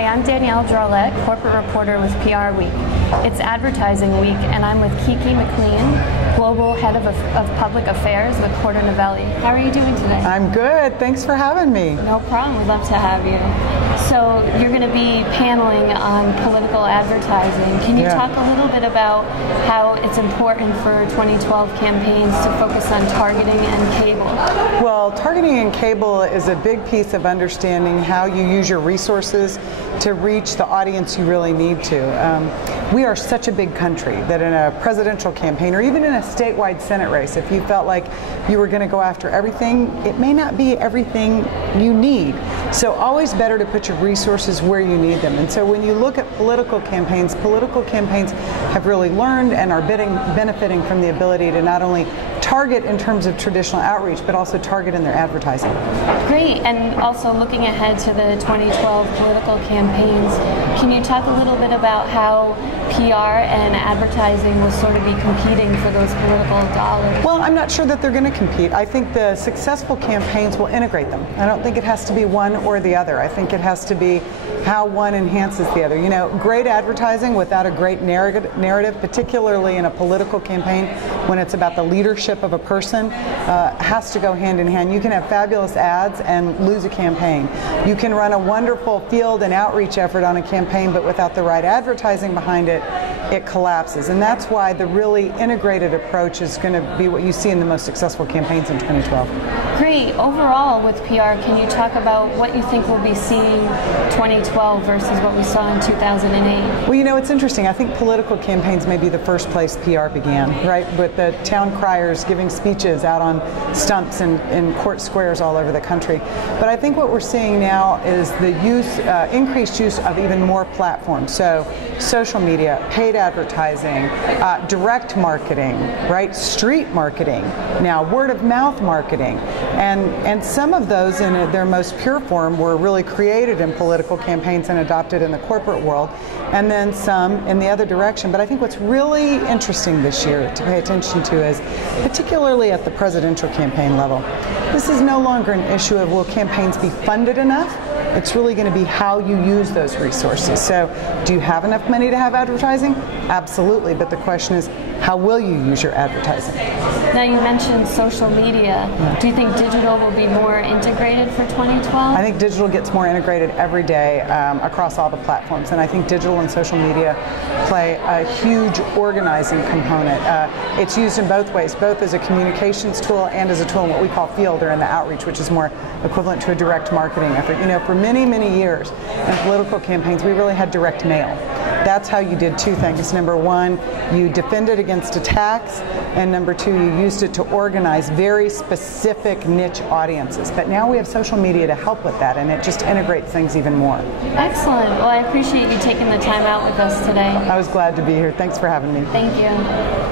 Hi, I'm Danielle Drolet, corporate reporter with PR Week. It's advertising week, and I'm with Kiki McLean, global head of public affairs with Novelli. How are you doing today? I'm good. Thanks for having me. No problem. We'd love to have you. So you're going to be paneling on political advertising. Can you talk a little bit about how it's important for 2012 campaigns to focus on targeting and cable? Well, targeting and cable is a big piece of understanding how you use your resources to reach the audience you really need to. We are such a big country that in a presidential campaign or even in a statewide Senate race, if you felt like you were going to go after everything, it may not be everything you need. So always better to put your resources where you need them. And so when you look at political campaigns have really learned and are benefiting from the ability to not only target in terms of traditional outreach, but also target in their advertising. Great, and also looking ahead to the 2012 political campaigns, can you talk a little bit about how PR and advertising will sort of be competing for those political dollars? Well, I'm not sure that they're going to compete. I think the successful campaigns will integrate them. I don't think it has to be one or the other. I think it has to be how one enhances the other. You know, great advertising without a great narrative, particularly in a political campaign when it's about the leadership of a person, has to go hand in hand. You can have fabulous ads and lose a campaign. You can run a wonderful field and outreach effort on a campaign, but without the right advertising behind it, it collapses. And that's why the really integrated approach is going to be what you see in the most successful campaigns in 2012. Great. Overall, with PR, can you talk about what you think we'll be seeing 2012 versus what we saw in 2008? Well, you know, it's interesting. I think political campaigns may be the first place PR began, right? With the town criers giving speeches out on stumps and in court squares all over the country. But I think what we're seeing now is the increased use of even more platforms. So social media, paid advertising, direct marketing, right? Street marketing, now word of mouth marketing. And some of those in their most pure form were really created in political campaigns and adopted in the corporate world, and then some in the other direction. But I think what's really interesting this year to pay attention to is, particularly at the presidential campaign level, this is no longer an issue of will campaigns be funded enough? It's really going to be how you use those resources. So do you have enough money to have advertising? Absolutely, but the question is, how will you use your advertising? Now you mentioned social media. Do you think digital will be more integrated for 2012? I think digital gets more integrated every day across all the platforms, and I think digital and social media play a huge organizing component. It's used in both ways, both as a communications tool and as a tool in what we call field or in the outreach, which is more equivalent to a direct marketing effort. You know, for many, many years in political campaigns, we really had direct mail. That's how you did two things. Number one, you defended against attacks, and number two, you used it to organize very specific niche audiences. But now we have social media to help with that, and it just integrates things even more. Excellent. Well, I appreciate you taking the time out with us today. I was glad to be here. Thanks for having me. Thank you.